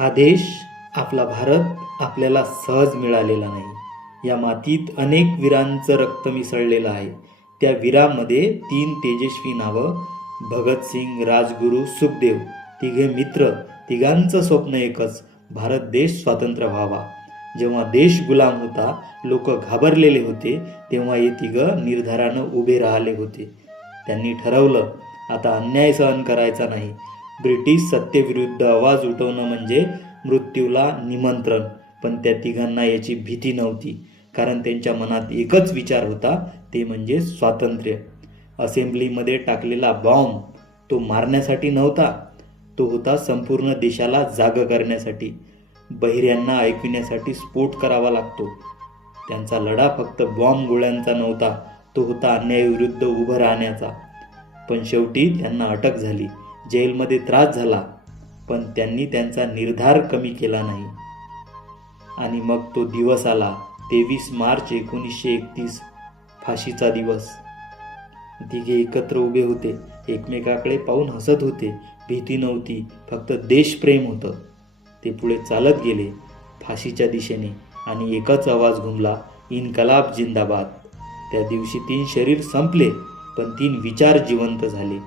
हा देश, आपला भारत आपल्याला सहज मिळालेला नाही. या मातीत अनेक वीरांचं रक्त मिसळलेलं आहे. त्या वीरामध्ये 3 तेजस्वी नावं, भगतसिंग, राजगुरू, सुखदेव, तिघे मित्र. तिघांचं स्वप्न एकच, भारत देश स्वतंत्र व्हावा. जेव्हा देश गुलाम होता, लोक घाबरलेले होते, तेव्हा हे तिघं निर्धारानं उभे राहिले होते. त्यांनी ठरवलं, आता अन्याय सहन करायचा नाही. ब्रिटिश सत्तेविरुद्ध आवाज उठवणं म्हणजे मृत्यूला निमंत्रण. पण त्या तिघांना याची भीती नव्हती, कारण त्यांच्या मनात एकच विचार होता, ते म्हणजे स्वातंत्र्य. असेंब्लीमध्ये टाकलेला बॉम्ब तो मारण्यासाठी नव्हता, तो होता संपूर्ण देशाला जागं करण्यासाठी. बहिऱ्यांना ऐकविण्यासाठी स्फोट करावा लागतो. त्यांचा लढा फक्त बॉम्ब गोळ्यांचा नव्हता, तो होता अन्यायाविरुद्ध उभं राहण्याचा. पण शेवटी त्यांना अटक झाली, जेलमध्ये त्रास झाला, पण त्यांनी त्यांचा निर्धार कमी केला नाही. आणि मग तो दिवस आला, 23 मार्च 1931, फाशीचा दिवस. तिघे एकत्र उभे होते, एकमेकाकडे पाहून हसत होते. भीती नव्हती, फक्त देशप्रेम होतं. ते पुढे चालत गेले फाशीच्या दिशेने, आणि एकच आवाज घुमला, इन्कलाब जिंदाबाद. त्या दिवशी 3 शरीर संपले, पण 3 विचार जिवंत झाले.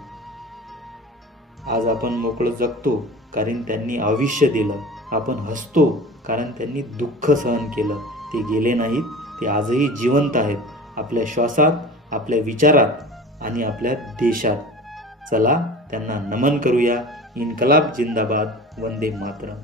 आज आपण मोकळं जगतो कारण त्यांनी आयुष्य दिलं. आपण हसतो कारण त्यांनी दुःख सहन केलं. ते गेले नाहीत, ते आजही जिवंत आहेत, आपल्या श्वासात, आपल्या विचारात आणि आपल्या देशात. चला त्यांना नमन करूया. इन्कलाब जिंदाबाद. वंदे मातरम.